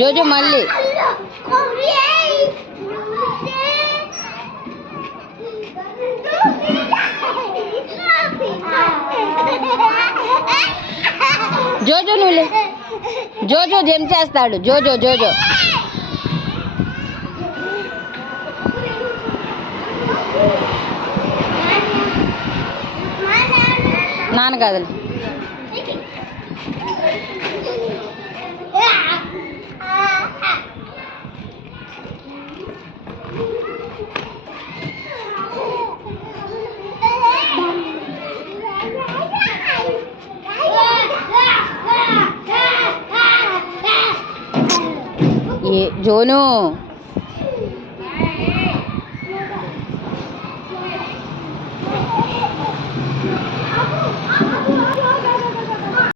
జోజో మళ్ళీ జోజో నువ్వు జోజో జంప్ చేస్తాడు. జోజో జోజో నాన్న కాదులే. జోను